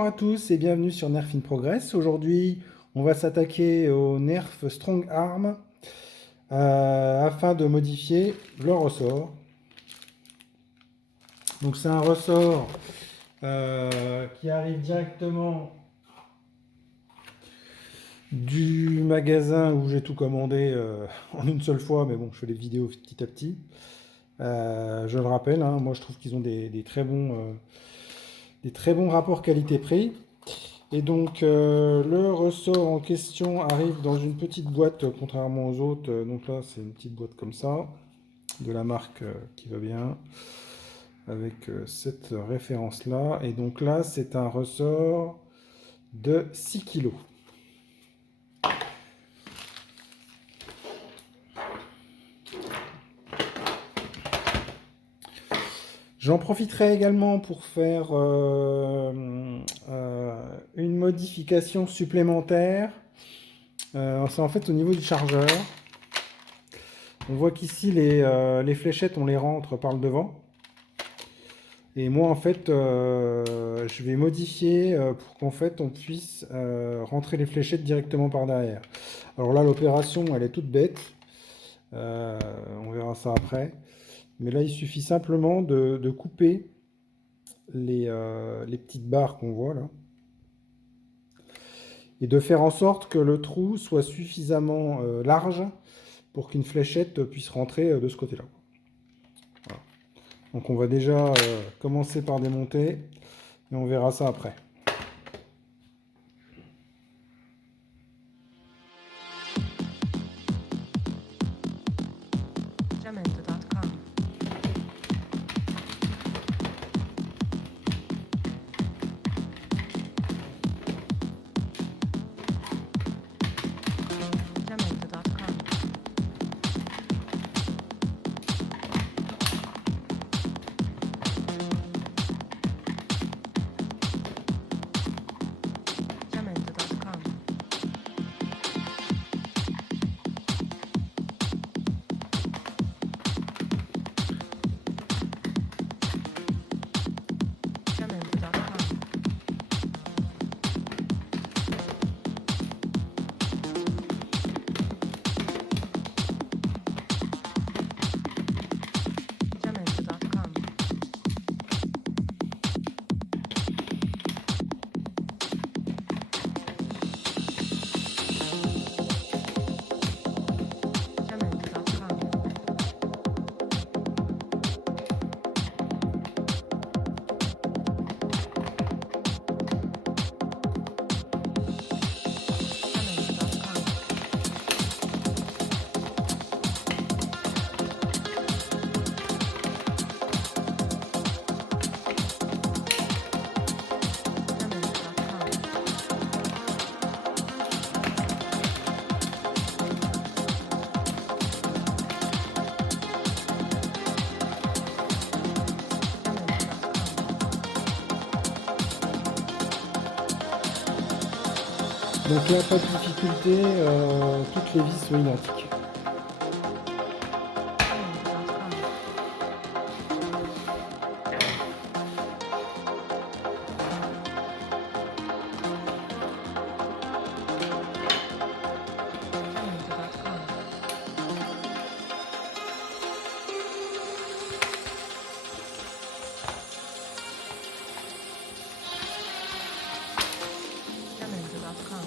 Bonjour à tous et bienvenue sur Nerf in Progress. Aujourd'hui, on va s'attaquer au Nerf Strong Arm afin de modifier le ressort. Donc c'est un ressort qui arrive directement du magasin où j'ai tout commandé en une seule fois, mais bon, je fais les vidéos petit à petit. Je le rappelle, hein, moi je trouve qu'ils ont des très bons rapports qualité-prix. Et donc le ressort en question arrive dans une petite boîte, contrairement aux autres. Donc là c'est une petite boîte comme ça, de la marque qui va bien, avec cette référence là. Et donc là c'est un ressort de 6 kg. J'en profiterai également pour faire une modification supplémentaire. C'est en fait au niveau du chargeur. On voit qu'ici les fléchettes on les rentre par le devant. Et moi en fait je vais modifier pour qu'en fait on puisse rentrer les fléchettes directement par derrière. Alors là l'opération elle est toute bête. On verra ça après. Mais là il suffit simplement de couper les petites barres qu'on voit là. Et de faire en sorte que le trou soit suffisamment large pour qu'une fléchette puisse rentrer de ce côté-là. Voilà. Donc on va déjà commencer par démonter et on verra ça après. Jamendo.com. Jamendo.com. Jamendo.com. Jamendo.com. Jamendo.com. Jamendo.com. Jamendo.com. Jamendo.com. Donc là pas de difficulté, toutes les vis sont identiques. Jamendo.com. Jamendo.com. Jamendo.com.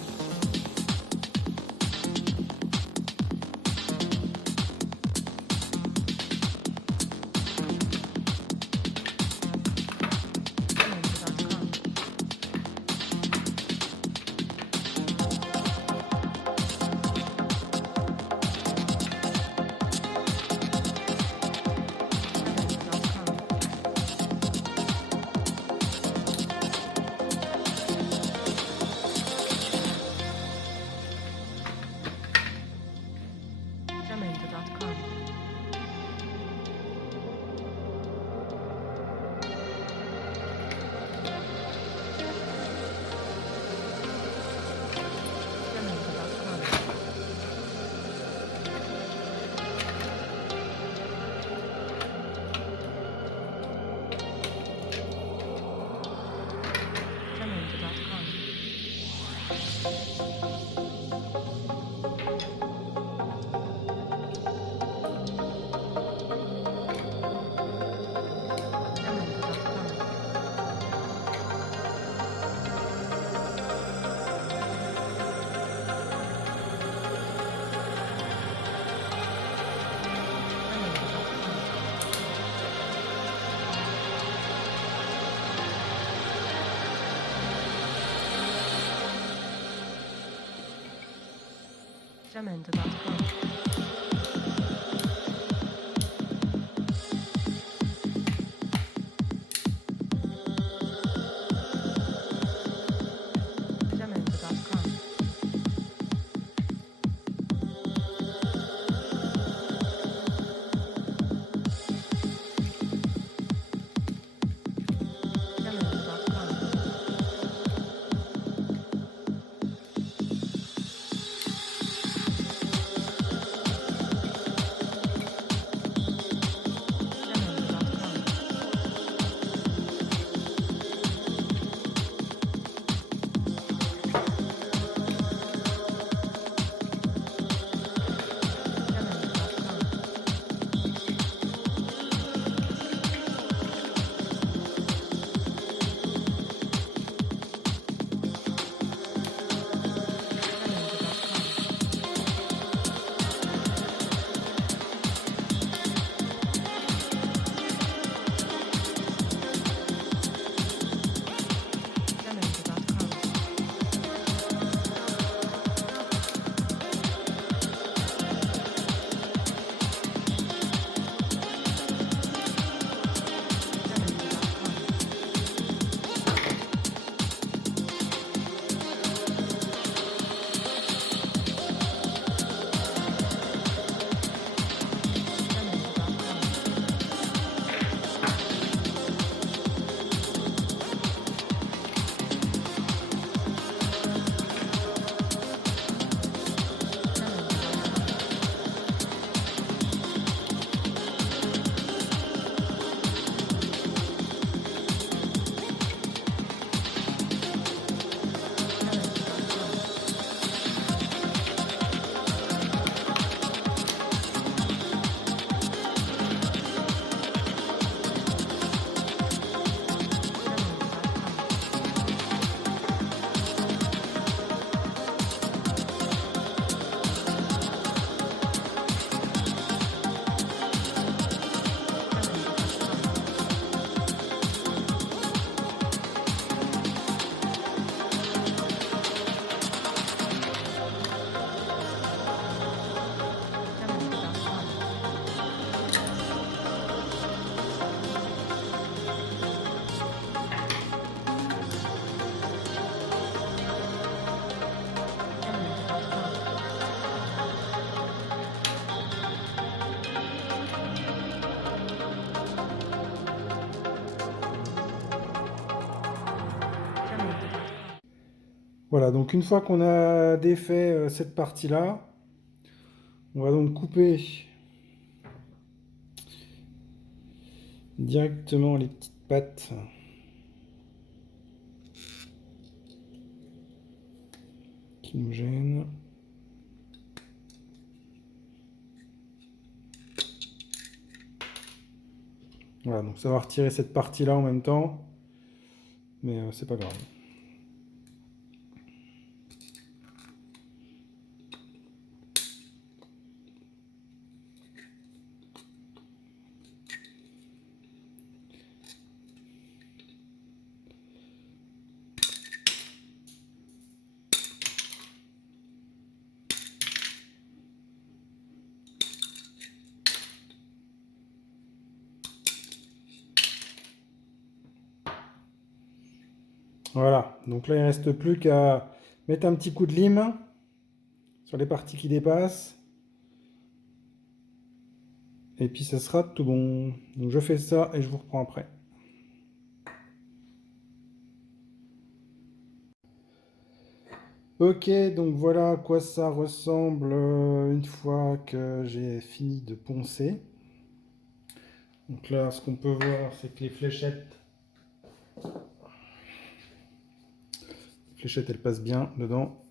Jamendo.com. Jamendo.com. Jamendo.com. Jamendo.com. Jamendo.com. Jamendo.com. Jamendo.com. Jamendo.com. Jamendo.com. Voilà, donc une fois qu'on a défait cette partie-là, on va donc couper directement les petites pattes qui nous gênent. Voilà, donc ça va retirer cette partie-là en même temps, mais c'est pas grave. Voilà, donc là il ne reste plus qu'à mettre un petit coup de lime sur les parties qui dépassent. Et puis ça sera tout bon. Donc je fais ça et je vous reprends après. Ok, donc voilà à quoi ça ressemble une fois que j'ai fini de poncer. Donc là, ce qu'on peut voir, c'est que les fléchettes, elles passent bien dedans.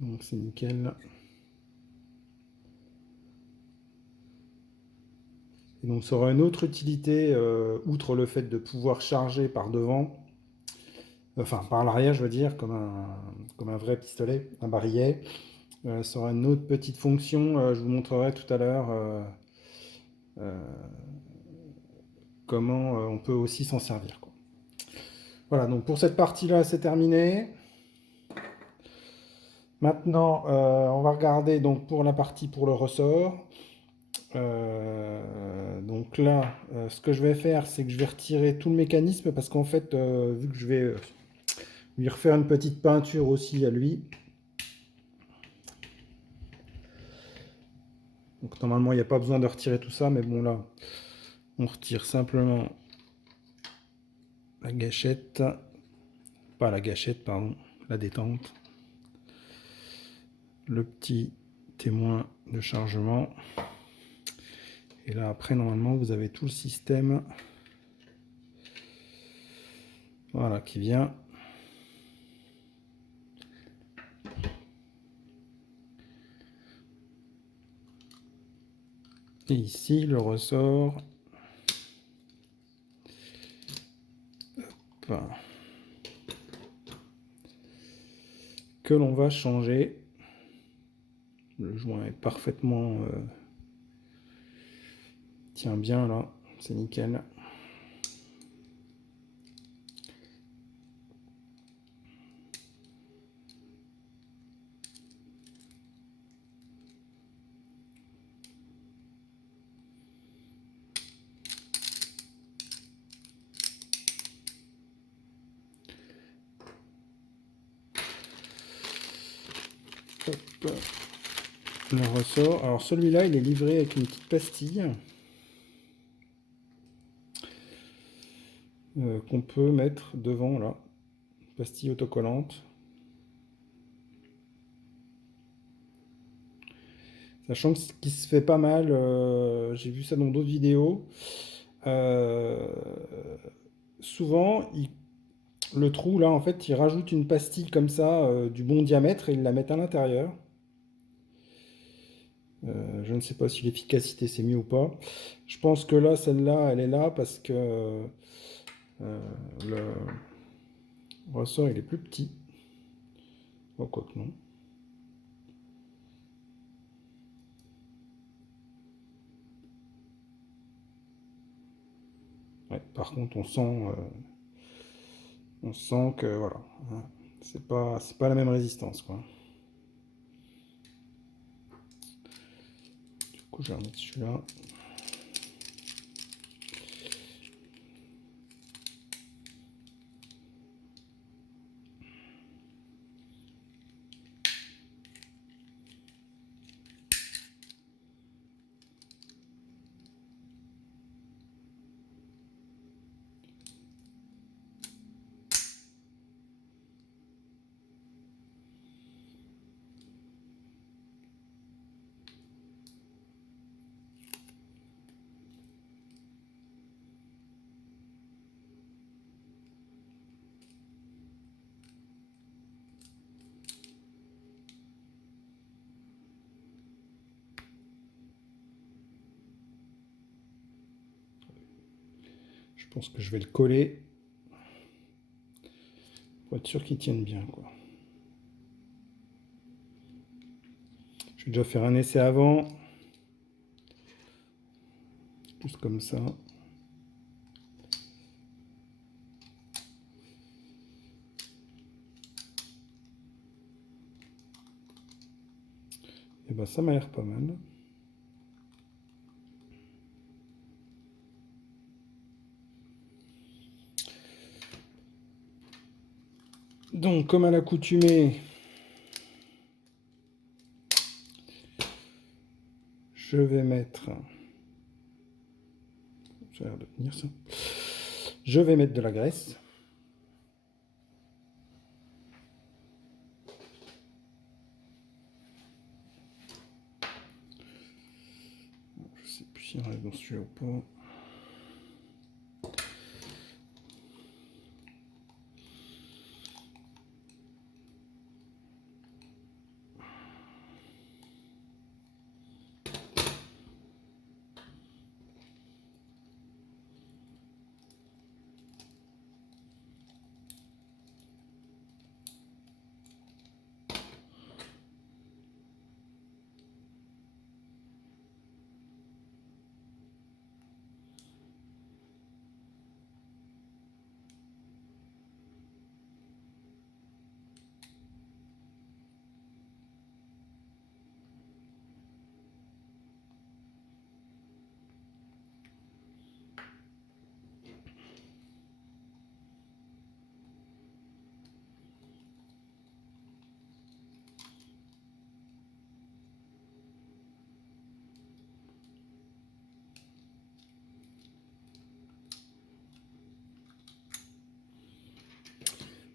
Donc c'est nickel. Et donc ça aura une autre utilité, outre le fait de pouvoir charger par devant, enfin par l'arrière je veux dire, comme un vrai pistolet, un barillet. Ça aura une autre petite fonction, je vous montrerai tout à l'heure comment on peut aussi s'en servir, quoi. Voilà, donc pour cette partie-là, c'est terminé. Maintenant, on va regarder donc pour la partie pour le ressort. Donc là, ce que je vais faire, c'est que je vais retirer tout le mécanisme parce qu'en fait, vu que je vais lui refaire une petite peinture aussi à lui, donc normalement, il n'y a pas besoin de retirer tout ça, mais bon là, on retire simplement la gâchette, pas la gâchette, pardon, la détente, le petit témoin de chargement. Et là, après, normalement, vous avez tout le système, voilà, qui vient. Et ici, le ressort. Hop, que l'on va changer. Le joint est parfaitement tient bien là, c'est nickel. Hop. Le ressort. Alors celui-là, il est livré avec une petite pastille qu'on peut mettre devant là, pastille autocollante. Sachant que ce qui se fait pas mal, j'ai vu ça dans d'autres vidéos. Euh, souvent, le trou là, en fait, ils rajoutent une pastille comme ça du bon diamètre et ils la mettent à l'intérieur. Je ne sais pas si l'efficacité c'est mieux ou pas. Je pense que là, celle-là, elle est là parce que le ressort il est plus petit. Oh, quoi que non. Ouais, par contre, on sent que voilà, hein, c'est pas la même résistance quoi. Du coup, je vais remettre celui-là. Je pense que je vais le coller pour être sûr qu'il tienne bien quoi. Je vais déjà faire un essai avant, juste comme ça. Et ben ça m'a l'air pas mal. Donc, comme à l'accoutumée, je vais mettre. Ça a l'air de tenir ça. Je vais mettre de la graisse. Je sais plus s'il reste dans celui-là ou pas.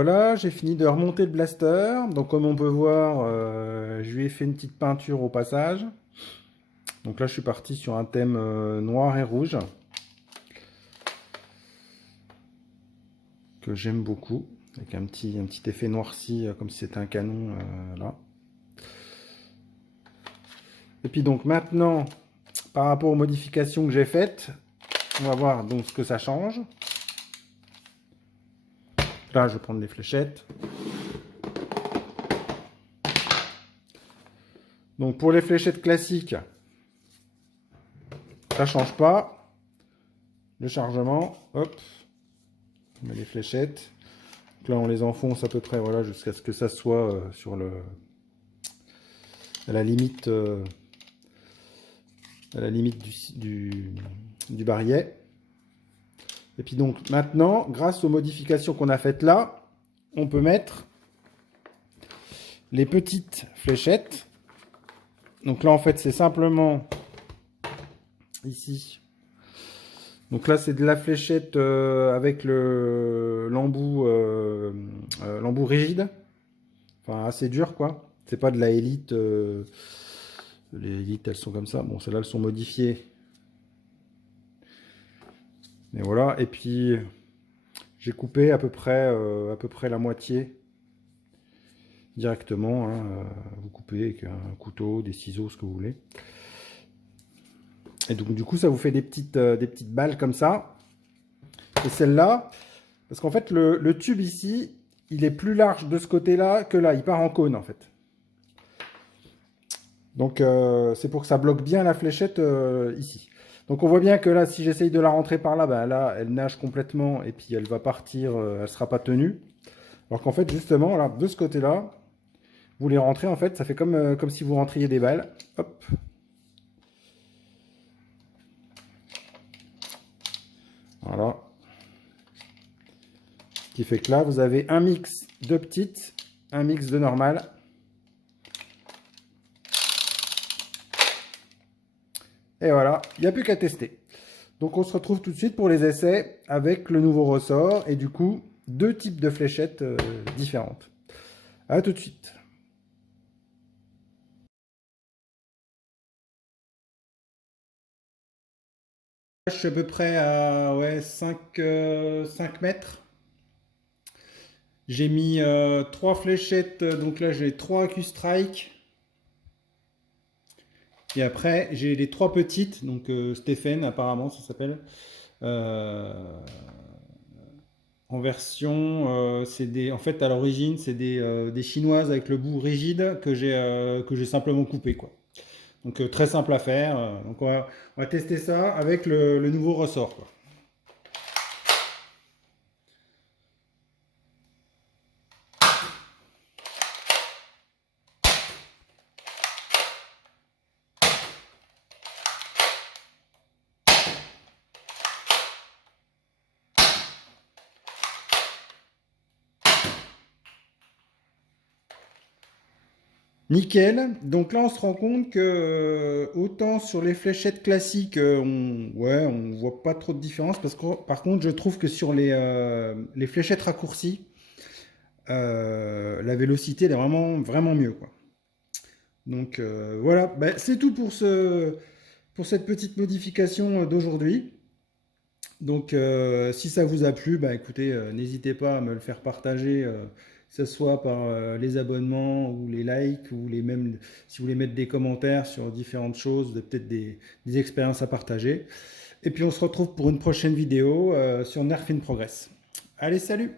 voilà, j'ai fini de remonter le blaster. Donc comme on peut voir, je lui ai fait une petite peinture au passage. Donc là, je suis parti sur un thème noir et rouge que j'aime beaucoup, avec un petit effet noirci, comme si c'était un canon là. Et puis donc maintenant, par rapport aux modifications que j'ai faites, on va voir donc ce que ça change. Là, je vais prendre les fléchettes. Donc pour les fléchettes classiques, ça change pas. Le chargement, hop, on met les fléchettes. Donc là, on les enfonce à peu près, voilà, jusqu'à ce que ça soit sur le, à la limite du barillet. Et puis donc maintenant, grâce aux modifications qu'on a faites là, on peut mettre les petites fléchettes. Donc là, en fait, c'est simplement ici. Donc là, c'est de la fléchette avec l'embout rigide. Enfin, assez dur, quoi. C'est pas de la élite. Les élites, elles sont comme ça. Bon, celles-là, elles sont modifiées. Mais voilà. Et puis, j'ai coupé à peu près la moitié directement. Hein. Vous coupez avec un couteau, des ciseaux, ce que vous voulez. Et donc du coup, ça vous fait des petites balles comme ça. Et celle-là, parce qu'en fait, le tube ici, il est plus large de ce côté-là que là. Il part en cône, en fait. Donc c'est pour que ça bloque bien la fléchette ici. Donc on voit bien que là, si j'essaye de la rentrer par là, ben là, elle nage complètement et puis elle va partir, elle ne sera pas tenue. Alors qu'en fait, justement, là, de ce côté-là, vous les rentrez, en fait, ça fait comme si vous rentriez des balles. Hop. Voilà. Ce qui fait que là, vous avez un mix de petites, un mix de normal. Et voilà, il n'y a plus qu'à tester. Donc on se retrouve tout de suite pour les essais avec le nouveau ressort et du coup, deux types de fléchettes différentes. A tout de suite. Je suis à peu près à 5 mètres. J'ai mis 3 fléchettes, donc là j'ai 3 Q-Strike. Et après j'ai les 3 petites, donc Stephen apparemment ça s'appelle. En version, en fait à l'origine c'est des chinoises avec le bout rigide que j'ai simplement coupé quoi. Donc très simple à faire. Donc on va tester ça avec le nouveau ressort quoi. Nickel. Donc là, on se rend compte que autant sur les fléchettes classiques, on voit pas trop de différence. Parce que par contre, je trouve que sur les fléchettes raccourcies, la vélocité elle est vraiment, vraiment mieux, quoi. Donc voilà, ben, c'est tout pour cette petite modification d'aujourd'hui. Donc si ça vous a plu, bah, écoutez, n'hésitez pas à me le faire partager, que ce soit par les abonnements ou les likes, ou même si vous voulez mettre des commentaires sur différentes choses, peut-être des expériences à partager. Et puis on se retrouve pour une prochaine vidéo sur Nerf in Progress. Allez, salut!